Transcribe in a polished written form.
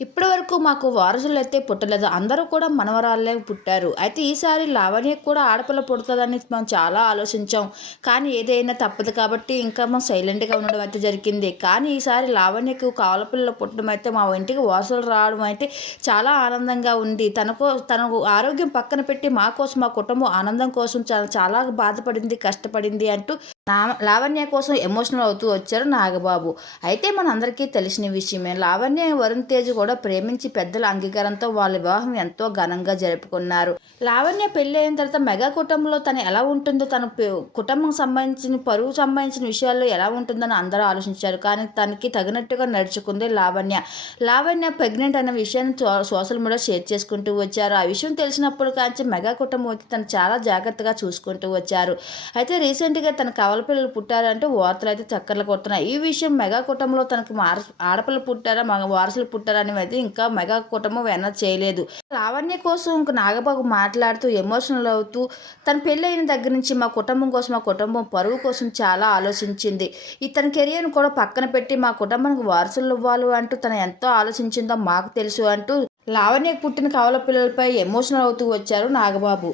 ఇప్పటి వరకు మాకు వారసులైతే పుట్టలేదు. అందరూ కూడా మనవరాళ్ళే పుట్టారు. అయితే ఈసారి లావణ్యకి కూడా ఆడపిల్ల పుడతదని మేము చాలా ఆలోచించాం. కానీ ఏదైనా తప్పదు కాబట్టి ఇంకా మేము సైలెంట్‌గా ఉండడం అయితే జరిగింది. కానీ ఈసారి లావణ్యకు కవలపిల్ల పుట్టడం అయితే మా ఇంటికి వారసులు రావడం అయితే చాలా ఆనందంగా ఉంది. తనకు ఆరోగ్యం పక్కన పెట్టి మా కోసం, మా కుటుంబం ఆనందం కోసం చాలా చాలా బాధపడింది, కష్టపడింది అంటూ లావణ్య కోసం ఎమోషనల్ అవుతూ వచ్చారు నాగబాబు. అయితే మనందరికీ తెలిసిన విషయమే. లావణ్య, వరుణ్ తేజ్ కూడా ప్రేమించి పెద్దల అంగీకారంతో వాళ్ళ వివాహం ఎంతో ఘనంగా జరుపుకున్నారు. లావణ్య పెళ్లి అయిన తర్వాత మెగా కుటుంబంలో తను ఎలా ఉంటుందో, తన కుటుంబం సంబంధించిన పరువు సంబంధించిన విషయాల్లో ఎలా ఉంటుందని అందరూ ఆలోచించారు. కానీ తనకి తగినట్టుగా నడుచుకుంది లావణ్య. లావణ్య ప్రెగ్నెంట్ అన్న విషయాన్ని సోషల్ మీడియా షేర్ చేసుకుంటూ వచ్చారు. ఆ విషయం తెలిసినప్పుడు కాంచి మెగా కుటుంబం వచ్చి తను చాలా జాగ్రత్తగా చూసుకుంటూ వచ్చారు. అయితే రీసెంట్గా తన కవలపిల్లలు పుట్టారంటే వార్తలు అయితే చక్కర్లు కొడుతున్నాయి. ఈ విషయం మెగా కుటుంబంలో తనకు ఆడపిల్లలు పుట్టారా, మగ వారసులు పుట్టారా అని అయితే ఇంకా మెగా కుటుంబం వెనక్కి చేయలేదు. లావణ్య కోసం ఇంక నాగబాబు మాట్లాడుతూ ఎమోషనల్ అవుతూ తన పెళ్ళి అయిన దగ్గర నుంచి మా కుటుంబం కోసం, మా కుటుంబం పరువు కోసం చాలా ఆలోచించింది. తన కెరియర్ను కూడా పక్కన పెట్టి మా కుటుంబానికి వారసులు ఇవ్వాలి అంటూ తను ఎంతో ఆలోచించిందో మాకు తెలుసు అంటూ లావణ్యకు పుట్టిన కవల పిల్లలపై ఎమోషనల్ అవుతూ వచ్చారు నాగబాబు.